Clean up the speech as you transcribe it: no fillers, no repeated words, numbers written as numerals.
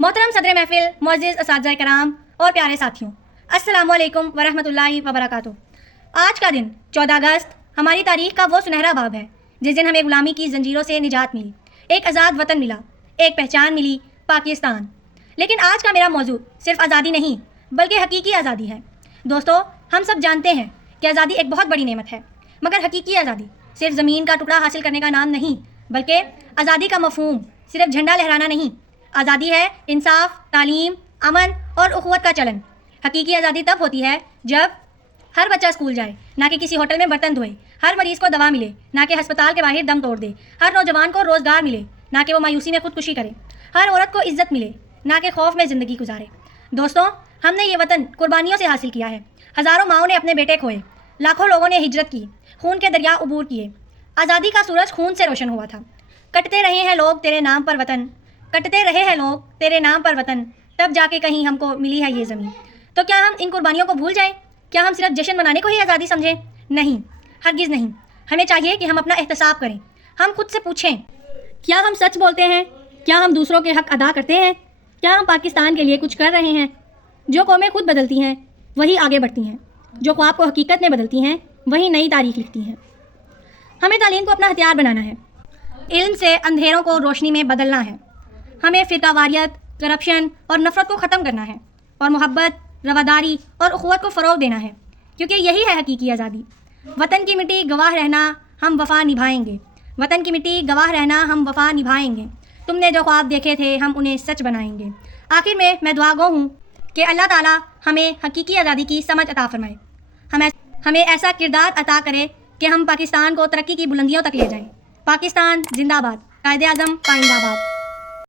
मोहतरम सदर महफिल, मुअज़्ज़िज़ असातिज़ा कराम और प्यारे साथियों, अस्सलामु अलैकुम वरहमतुल्लाहि वबरकातुहू। आज का दिन 14 अगस्त हमारी तारीख का वो सुनहरा बाब है जिस दिन हमें गुलामी की जंजीरों से निजात मिली, एक आज़ाद वतन मिला, एक पहचान मिली, पाकिस्तान। लेकिन आज का मेरा मौजू सिर्फ आज़ादी नहीं बल्कि हकीकी आज़ादी है। दोस्तों, हम सब जानते हैं कि आज़ादी एक बहुत बड़ी नेमत है, मगर हकीकी आज़ादी सिर्फ ज़मीन का टुकड़ा हासिल करने का नाम नहीं, बल्कि आज़ादी का मफ़हूम सिर्फ झंडा लहराना नहीं। आज़ादी है इंसाफ, तालीम, अमन और उखुवत का चलन। हकीकी आज़ादी तब होती है जब हर बच्चा स्कूल जाए, ना कि किसी होटल में बर्तन धोए, हर मरीज़ को दवा मिले, ना कि अस्पताल के बाहर दम तोड़ दे, हर नौजवान को रोज़गार मिले, ना कि वो मायूसी में खुदकुशी करे, हर औरत को इज्जत मिले, ना कि खौफ में ज़िंदगी गुजारे। दोस्तों, हमने ये वतन कुर्बानियों से हासिल किया है। हज़ारों माओं ने अपने बेटे खोए, लाखों लोगों ने हिजरत की, खून के दरिया उबूर किए। आज़ादी का सूरज खून से रोशन हुआ था। कटते रहे हैं लोग तेरे नाम पर वतन, कटते रहे हैं लोग तेरे नाम पर वतन, तब जाके कहीं हमको मिली है ये ज़मीन। तो क्या हम इन कुर्बानियों को भूल जाएं? क्या हम सिर्फ जश्न मनाने को ही आज़ादी समझें? नहीं, हरगिज़ नहीं। हमें चाहिए कि हम अपना एहतसाब करें। हम खुद से पूछें, क्या हम सच बोलते हैं? क्या हम दूसरों के हक़ अदा करते हैं? क्या हम पाकिस्तान के लिए कुछ कर रहे हैं? जो कौमें खुद बदलती हैं वही आगे बढ़ती हैं, जो ख्वाब को हकीकत में बदलती हैं वही नई तारीख लिखती हैं। हमें तालीम को अपना हथियार बनाना है, इल्म से अंधेरों को रोशनी में बदलना है। हमें फ़िरकावारियत, करप्शन और नफ़रत को ख़त्म करना है और मोहब्बत, रवादारी और उखुवत को फ़रोग़ देना है, क्योंकि यही है हकीकी आज़ादी। वतन की मिट्टी गवाह रहना, हम वफ़ा निभाएंगे। वतन की मिट्टी गवाह रहना, हम वफ़ा निभाएंगे। तुमने जो ख्वाब देखे थे हम उन्हें सच बनाएंगे। आखिर में मैं दुआ गो हूँ कि अल्लाह ताला हमें हकीकी आज़ादी की समझ अता फ़रमाए, हमें ऐसा किरदार अता करे कि हम पाकिस्तान को तरक्की की बुलंदियों तक ले जाएं। पाकिस्तान जिंदाबाद, कायदे आज़म पाइंदाबाद।